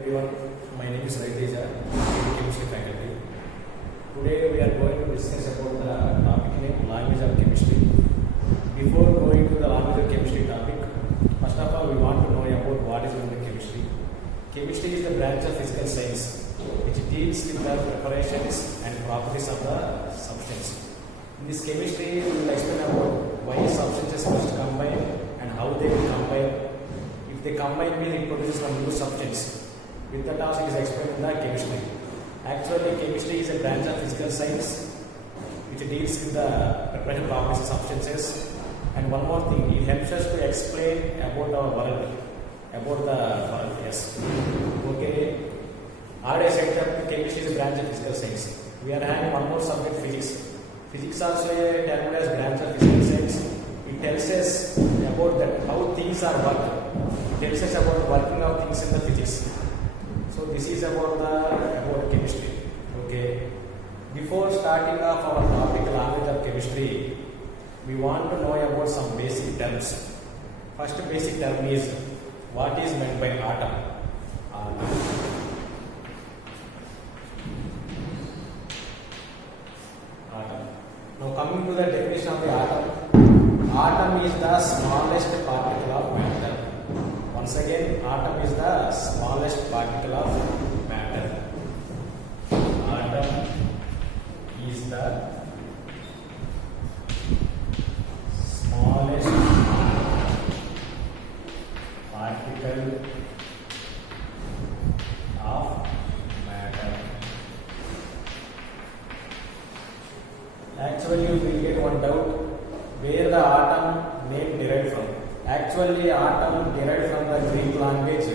Everyone, my name is Raiteja, chemistry faculty. Today we are going to discuss about the topic name language of chemistry. Before going to the language of chemistry topic, first of all we want to know about what is the chemistry. Chemistry is the branch of physical science which deals with the preparations and properties of the substance. In this chemistry, we will explain about why substances must combine and how they will combine. If they combine, it produces one new substance. With that also it is explained in the chemistry. Actually, chemistry is a branch of physical science which deals with the preparation properties of substances. And one more thing, it helps us to explain about our world, yes. Okay. Already said that chemistry is a branch of physical science. We are having one more subject, physics. Physics also a termed as branch of physical science. It tells us about that how things are working. It tells us about the working of things in the physics. So this is about chemistry. Okay. Before starting off our topic language of chemistry, we want to know about some basic terms. First basic term is what is meant by atom. Atom. Now coming to the definition of the atom. Atom is the smallest particle of matter. Once again, atom is the smallest particle of matter. Atom is the smallest particle of matter. Actually, you will get one doubt where the atom name derived from. Actually, atom derived from the Greek language.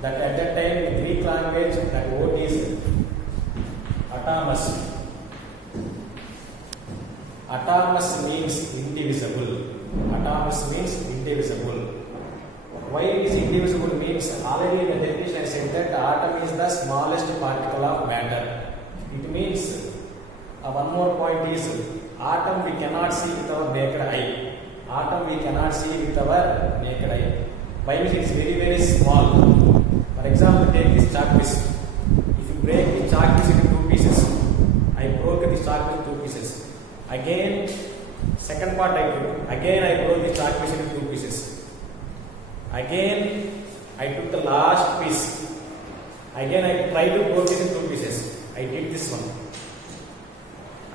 That at that time, in Greek language, that word is atomos. Atomos means indivisible. Atomos means indivisible. Why it is indivisible means already in the definition I said that atom is the smallest particle of matter. It means one more point is atom we cannot see with our naked eye. Atom we cannot see with our naked eye. Why? It is very small. For example, take this chalk piece. If you break the chalk piece into two pieces, I broke the chalk piece into two pieces. Again, second part I took. Again I broke the chalk piece into two pieces. Again I took the last piece. Again I tried to break it into two pieces. I did this one.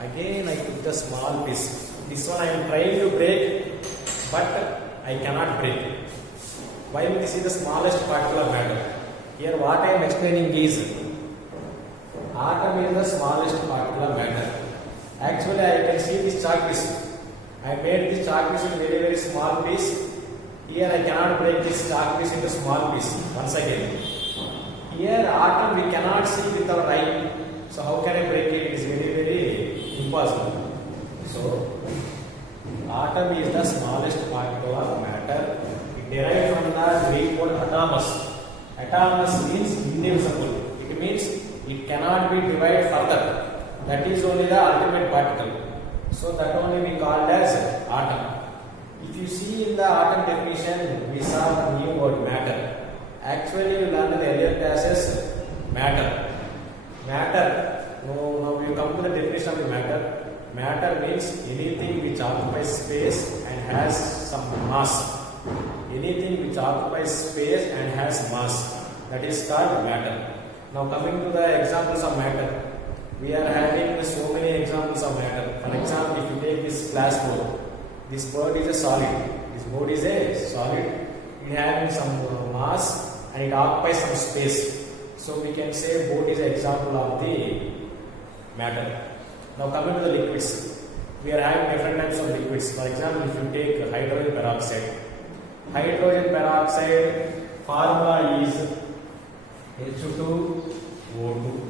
Again I took the small piece. This one I am trying to break, but I cannot break it. Why? This is the smallest particle of matter. Here what I am explaining is atom is the smallest particle of matter. Actually I can see this chalk piece. I made this chalk piece in very small piece. Here I cannot break this chalk piece into small piece. Once again. Here atom we cannot see with our eye. So how can I break it? It is very impossible. So atom is the smallest particle of matter. It derived from the Greek word atomos. Atomos means indivisible. It means it cannot be divided further. That is only the ultimate particle. So that only we called as atom. If you see in the atom definition, we saw the new word matter. Actually, we learned in the earlier classes matter. Matter. Now we come to the definition of the matter. Matter means anything which occupies space and has some mass. Anything which occupies space and has mass. That is called matter. Now coming to the examples of matter. We are having so many examples of matter. For example, if you take this glass board. This board is a solid. This board is a solid. It has some mass and it occupies some space. So we can say board is an example of the matter. Now coming to the liquids. We are having different types of liquids. For example, if you take hydrogen peroxide. Hydrogen peroxide formula is H2O2.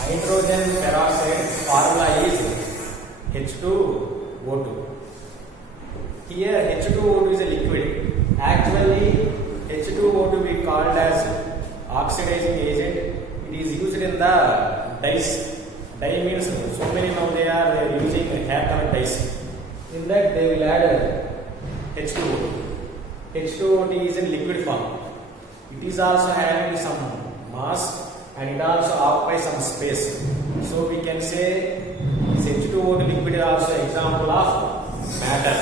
Hydrogen peroxide formula is H2O2. Here H2O2 is a liquid. Actually H2O2 we called as oxidizing agent. It is used in the dyes Dye means so many now they are using hair color dyes. In that they will add H2O. H2O is in liquid form. It is also having some mass and it also occupies some space. So we can say this H2O liquid is also example of matter.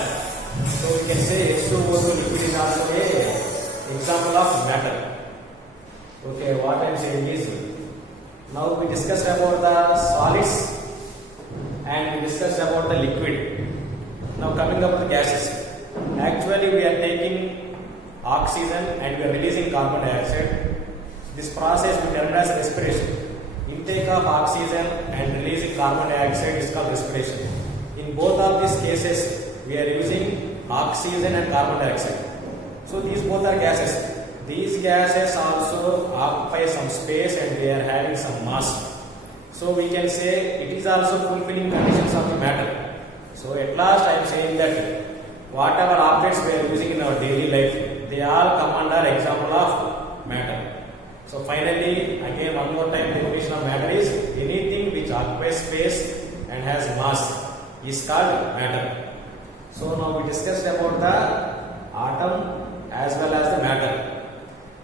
So we can say H2O liquid is also a example of matter. Okay, what I am saying is, now we discussed about the solids and we discussed about the liquid. Now coming up to the gases. Actually we are taking oxygen and we are releasing carbon dioxide. This process we term as respiration. Intake of oxygen and releasing carbon dioxide is called respiration. In both of these cases we are using oxygen and carbon dioxide. So these both are gases. These gases also occupy some space and they are having some mass. So we can say it is also fulfilling conditions of the matter. So at last I am saying that whatever objects we are using in our daily life, they all come under example of matter. So finally, again one more time, definition of matter is anything which occupies space and has mass is called matter. So now we discussed about the atom as well as the matter.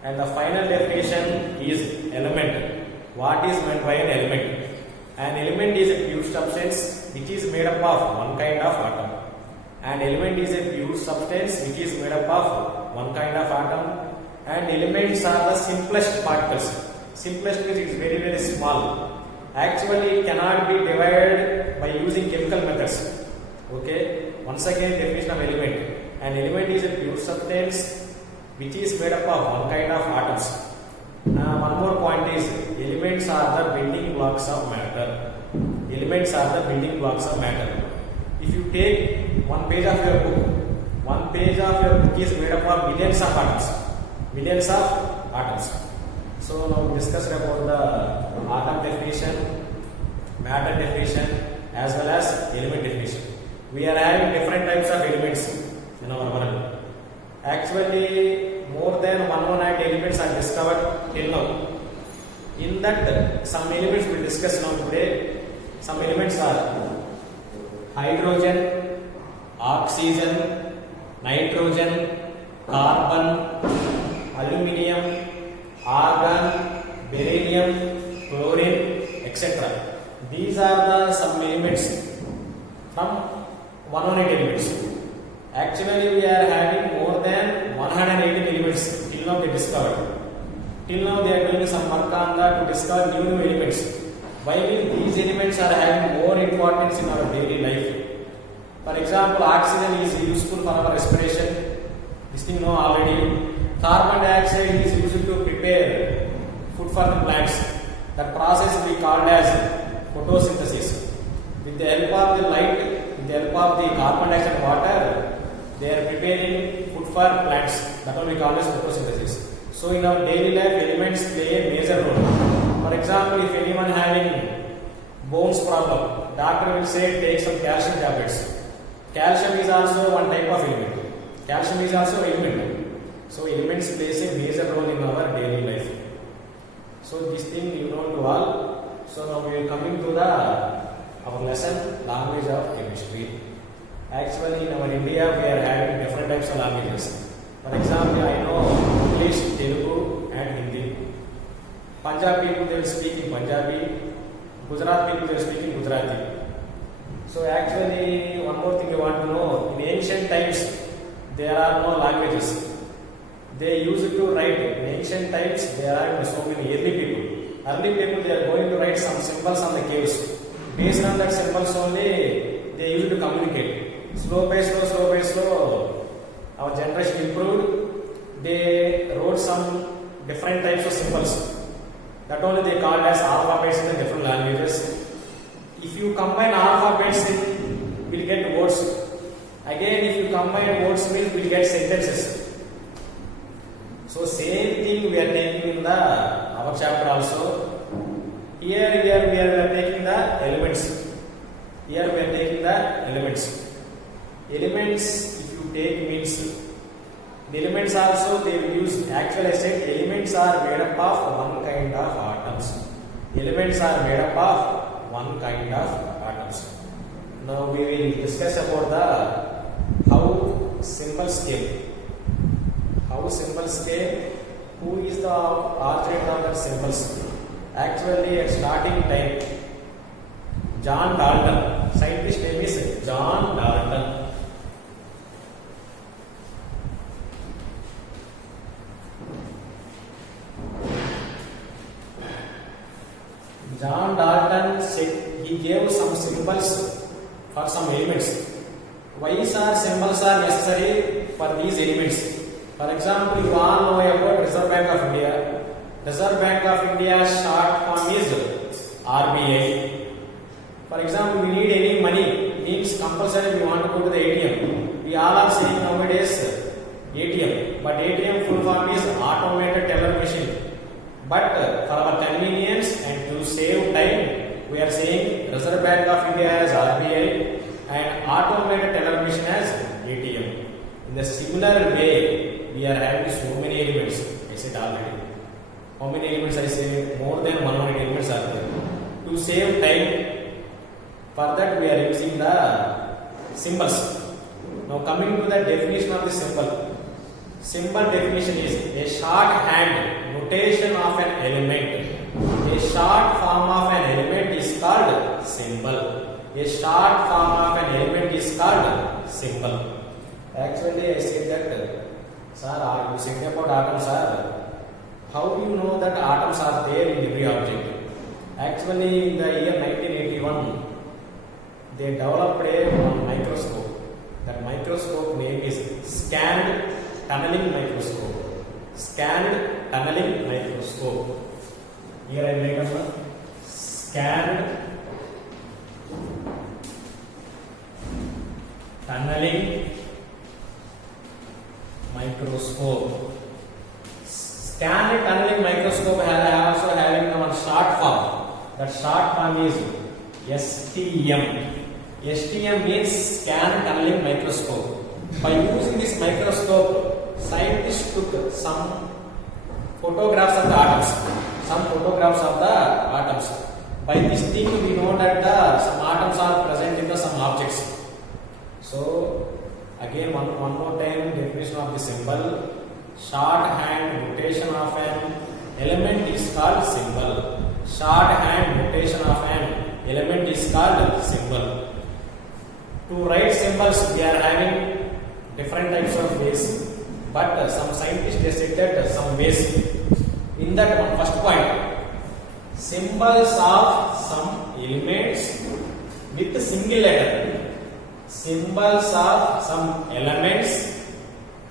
And the final definition is element. What is meant by an element? An element is a pure substance which is made up of one kind of atom. An element is a pure substance which is made up of one kind of atom. And elements are the simplest particles. Simplest means it is very very small. Actually it cannot be divided by using chemical methods. Okay. Once again, definition of element. An element is a pure substance which is made up of one kind of atoms. One more point is elements are the building blocks of matter. Elements are the building blocks of matter. If you take one page of your book, one page of your book is made up of millions of atoms. Millions of atoms. So now we discussed about the atom definition, matter definition as well as element definition. We are having different types of elements in our world. Actually, more than 118 elements are discovered till now. In that, some elements we will discuss now today. Some elements are hydrogen, oxygen, nitrogen, carbon, aluminium, argon, beryllium, chlorine, etc. These are the some elements from 118 elements. Actually, we are having more than 118 elements till now they discovered. Till now they are doing some work on that to discover new elements. Why these elements are having more importance in our daily life? For example, oxygen is useful for our respiration. This thing know already. Carbon dioxide is used to prepare food for the plants. That process we called as photosynthesis. With the help of the light, with the help of the carbon dioxide water, they are preparing food for plants. That one we call as photosynthesis. So in our daily life, elements play a major role. For example, if anyone having bones problem, doctor will say take some calcium tablets. Calcium is also one type of element. Calcium is also element. So elements plays a major role in our daily life. So this thing you know to all. So now we are coming to our lesson, language of chemistry. Actually, in our India, we are having different types of languages. For example, I know English, Telugu, and Hindi. Punjab people they will speak in Punjabi. Gujarat people they will speak in Gujarati. So actually, one more thing you want to know: in ancient times, there are no languages. They used to write. In ancient times, there are so many early people. Early people they are going to write some symbols on the caves. Based on that symbols only, they used to communicate. Slow by slow, our generation improved. They wrote some different types of symbols. That only they called as alphabets in the different languages. If you combine alphabets, we'll get words. Again, if you combine words, we'll get sentences. So same thing we are taking in our chapter also. Here we are taking the elements. Here we are taking the elements. Elements, if you take means, the elements also they will use, actually I said elements are made up of one kind of atoms. Elements are made up of one kind of atoms. Now we will discuss about the how symbols came. How symbols came? Who is the originator of the symbols? Actually, at starting time, John Dalton. Scientist name is John Dalton. John Dalton said he gave some symbols for some elements. Why symbols are necessary for these elements? For example, you all know about Reserve Bank of India. Reserve Bank of India short form is RBI. For example, we need any money, means compulsory we want to go to the ATM. We all are saying nowadays ATM, but ATM full form is automated teller machine. But for our convenience and to save time, we are saying Reserve Bank of India as RBI and automated teller machine as ATM. In the similar way, we are having so many elements. I said already. How many elements I say? More than 100 elements are there. To save time, for that we are using the symbols. Now coming to the definition of the symbol. Symbol definition is a shorthand notation of an element. A short form of an element is called symbol. A short form of an element is called symbol. Actually, I said that, sir, you said about atoms, sir. How do you know that atoms are there in every object? Actually, in the year 1981, they developed a microscope. That microscope name is scanned tunneling microscope. Scanned tunneling microscope. Here I make up scanned tunneling microscope. Scanned tunneling microscope also having one short form. That short form is STM. STM means scanned tunneling microscope. By using this microscope, scientists took some photographs of the atoms. By this thing, we know that some atoms are present in some objects. So, again, one more time, definition of the symbol. Shorthand notation of an element is called symbol. Shorthand notation of an element is called symbol. To write symbols, we are having different types of ways, but some scientists they said that some ways. In that one, first point, symbols of some elements with a single letter. Symbols of some elements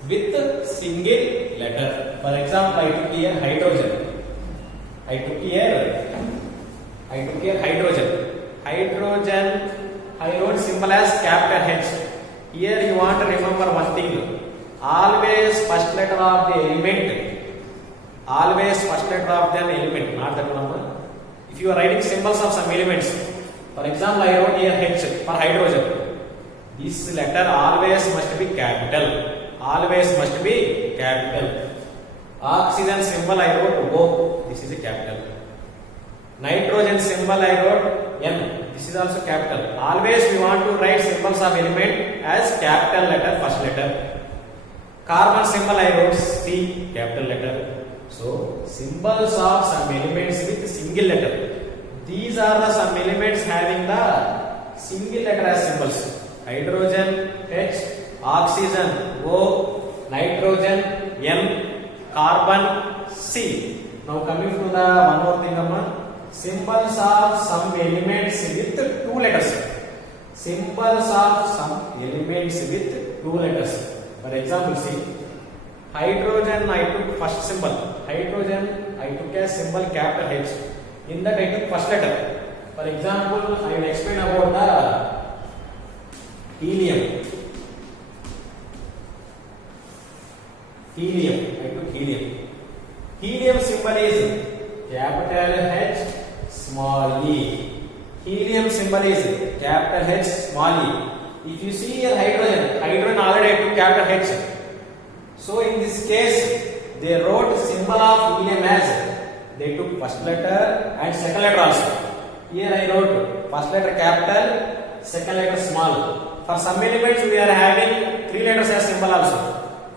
with a single letter. For example, I took here hydrogen. Hydrogen, I wrote symbol as capital H. Here you want to remember one thing. Always first letter of the element. Not that number. If you are writing symbols of some elements, for example, I wrote here H for hydrogen. This letter always must be capital. Oxygen symbol I wrote O. This is a capital. Nitrogen symbol I wrote N. This is also capital. Always we want to write symbols of element as capital letter, first letter. Carbon symbol I wrote C, capital letter. So, symbols of some elements with single letter. These are the some elements having the single letter as symbols. Hydrogen H, oxygen O, nitrogen N, carbon C. Now coming to the one more thing, symbols of some elements with two letters. For example, see, hydrogen I took first symbol. Hydrogen I took as symbol capital H. In that I took first letter. For example, I will explain about the helium. I took helium. Helium symbol is capital H, small e. Helium symbol is capital H, small e. If you see here hydrogen already I took capital H. So in this case, they wrote symbol of helium as they took first letter and second letter also. Here I wrote first letter capital, second letter small. For some elements we are having 3 letters as symbol also.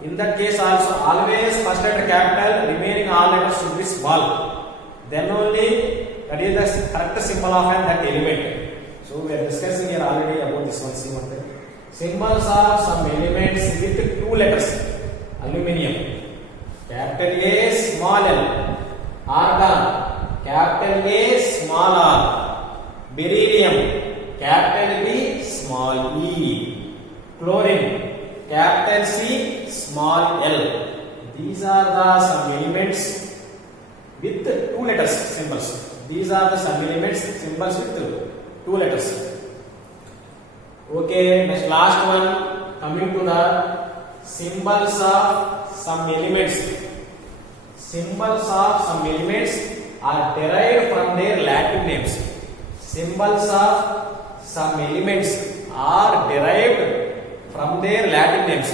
In that case also always first letter capital, remaining all letters should be small. Then only that is the correct symbol of that element. So we are discussing here already about this one. See one thing. Symbols of some elements with 2 letters. Aluminium, capital A, small l. Argon, capital A, small r. Beryllium, capital B, small e. Chlorine, capital C, small l. These are the some elements with 2 letters symbols. These are the some elements symbols with 2 letters. Okay, next last one, coming to the symbols of some elements. Symbols of some elements are derived from their Latin names. Symbols of some elements are derived from their Latin names.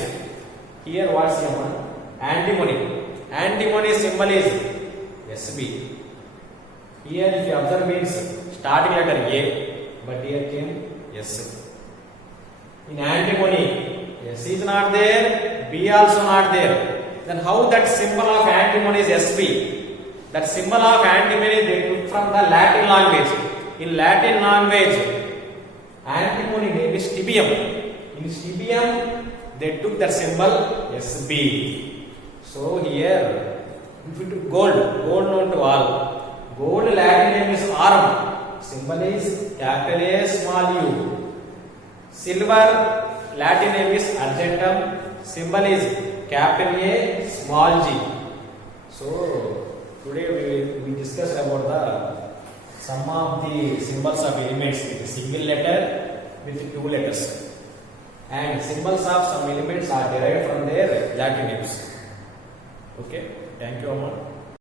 Here what's the one? Antimony. Antimony symbol is SB. Here if you observe means starting letter A, but here came S. In antimony, S is not there, B also not there. Then how that symbol of antimony is SB? That symbol of antimony they took from the Latin language. In Latin language, antimony name is stibium. In stibium, they took that symbol SB. So here, if you took gold known to all. Gold Latin name is aurum. Symbol is capital A, small u. Silver Latin name is argentum. Symbol is capital A, small g. So today we discuss about the some of the symbols of elements with a single letter with 2 letters, and symbols of some elements are derived from their Latin names. Okay, thank you, Amma.